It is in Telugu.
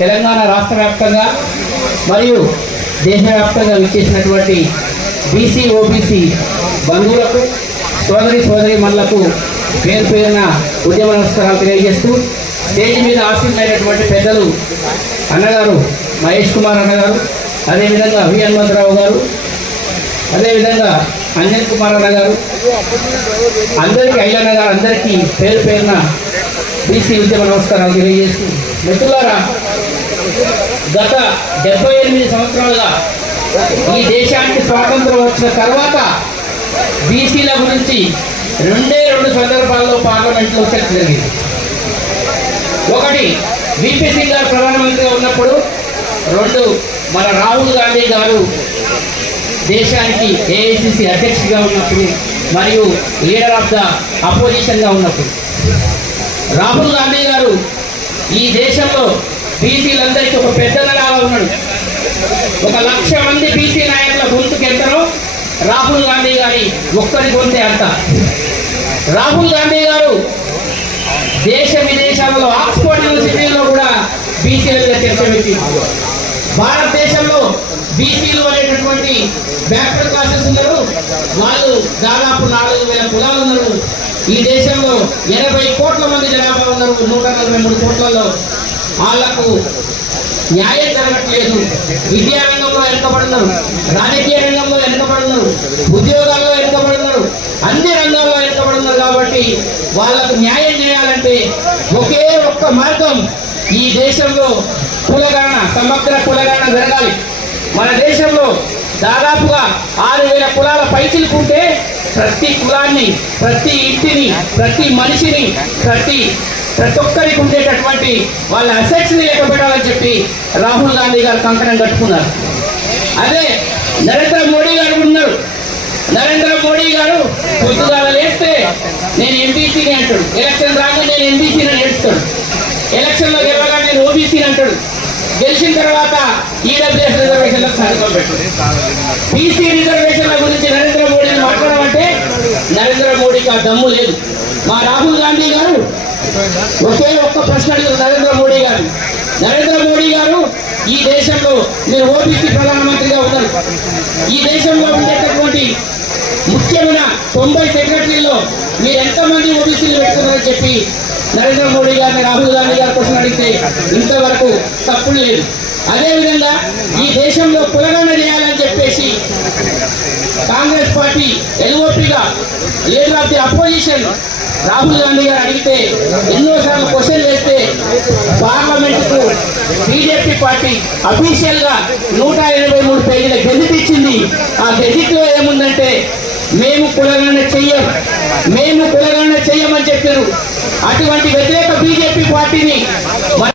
తెలంగాణ రాష్ట్ర వ్యాప్తంగా మరియు దేశవ్యాప్తంగా విచ్చేసినటువంటి బీసీ ఓబీసీ బంధువులకు సోదరి సోదరి మనులకు పేరు పేరున ఉద్యమ నమస్కారాలు తెలియజేస్తూ స్టేజ్ మీద ఆశీర్వైనటువంటి పెద్దలు అన్నగారు మహేష్ కుమార్ అన్నగారు అదేవిధంగా వి హనుమంతరావు గారు అదేవిధంగా అంజన్ కుమార్ అన్నగారు అందరికీ అయ్యన్న గారు అందరికీ పేరు పేరున బీసీ ఉద్యమ నమస్కారాలు తెలియజేస్తూ మిత్రులారా గత డెబ్బై ఎనిమిది సంవత్సరాలుగా ఈ దేశానికి స్వాతంత్రం వచ్చిన తర్వాత బీసీల గురించి రెండే రెండు సందర్భాల్లో పార్లమెంట్లో చర్చ జరిగింది. ఒకటి విపి సింగ్ గారు ప్రధానమంత్రిగా ఉన్నప్పుడు రెండు మన రాహుల్ గాంధీ గారు దేశానికి ఏఐసిసి అధ్యక్షుడిగా ఉన్నప్పుడు మరియు లీడర్ ఆఫ్ ద అపోజిషన్గా ఉన్నప్పుడు. రాహుల్ గాంధీ గారు ఈ దేశంలో బీసీలందరికీ ఒక పెద్దగా ఉన్నాడు. ఒక లక్ష మంది బీసీ నాయకుల గొంతుకు ఎంతనో రాహుల్ గాంధీ గారి ఒక్కరి గొంతే అంత. రాహుల్ గాంధీ గారు దేశ విదేశాలలో ఆక్స్ఫర్డ్ యూనివర్సిటీలో కూడా బీసీలుగా చర్చ పెట్టి భారతదేశంలో బీసీలు అనేటటువంటి బ్యాక్వర్డ్ క్లాసెస్ ఉన్నారు. వాళ్ళు దాదాపు నాలుగు వేల కులాలు ఉన్నారు. ఈ దేశంలో ఎనభై కోట్ల మంది జనాభా ఉన్నారు. నూట నలభై మూడు కోట్లలో వాళ్ళకు న్యాయం జరగట్లేదు. విద్యా రంగంలో వెనుకబడున్నారు రాజకీయ రంగంలో వెనుకబడున్నారు ఉద్యోగాల్లో వెనుకబడున్నారు అన్ని రంగాల్లో వెనుకబడున్నారు కాబట్టి వాళ్ళకు న్యాయం చేయాలంటే ఒకే ఒక్క మార్గం ఈ దేశంలో కులగణన సమగ్ర కులగణన జరగాలి. మన దేశంలో దాదాపుగా ఆరు వేల కులాల పైచిలుకుంటే ప్రతి కులాన్ని ప్రతి ఇంటిని ప్రతి మనిషిని ప్రతి ప్రతి ఒక్కరికి ఉండేటటువంటి వాళ్ళ అసెట్స్ని లెక్క పెట్టాలని చెప్పి రాహుల్ గాంధీ గారు కంకణం కట్టుకున్నారు. అదే నరేంద్ర మోడీ గారు ఉన్నారు. నరేంద్ర మోడీ గారు పొద్దుగాల లేస్తే నేను ఎంబీసీని అంటాడు. ఎలక్షన్ రాగా నేను ఎంబీసీని నేర్చుతాడు ఎలక్షన్లో గెలవగా నేను ఓబీసీని అంటాడు గెలిచిన తర్వాత ఈడబ్ల్యూఎస్ రిజర్వేషన్లకు సంతకం పెట్టాడు బీసీ రిజర్వేషన్ల గురించి నరేంద్ర మోడీని మాట్లాడమంటే నరేంద్ర మోడీకి ఆ దమ్ము లేదు. మా రాహుల్ గాంధీ గారు ఒకే ఒక్క ప్రశ్న అడిగారు నరేంద్ర మోడీ గారు. నరేంద్ర మోడీ గారు ఈ దేశంలో మీరు ఓబీసీ ప్రధానమంత్రిగా ఉన్నారు. ఈ దేశంలో ఉండేటటువంటి ముఖ్యమైన తొంభై సెక్రటరీలో మీరు ఎంతమంది ఓబీసీలు పెట్టుకున్నారని చెప్పి నరేంద్ర మోడీ గారిని రాహుల్ గాంధీ గారి కోసం అడిగితే ఇంతవరకు తప్పు లేదు అదేవిధంగా ఈ దేశంలో కులగణన చేయాలని చెప్పేసి Congress party ఎల్ఓపిగా leader of the opposition Rahul Gandhi garu అడిగితే ఎన్నోసార్లు క్వశ్చన్ చేస్తే పార్లమెంటుకు బీజేపీ పార్టీ అఫీషియల్గా నూట ఎనభై మూడు పేజీల గెజిట్ ఇచ్చింది. ఆ గెజిట్లో ఏముందంటే మేము కులగణన అటువంటి వ్యతిరేక బీజేపీ పార్టీని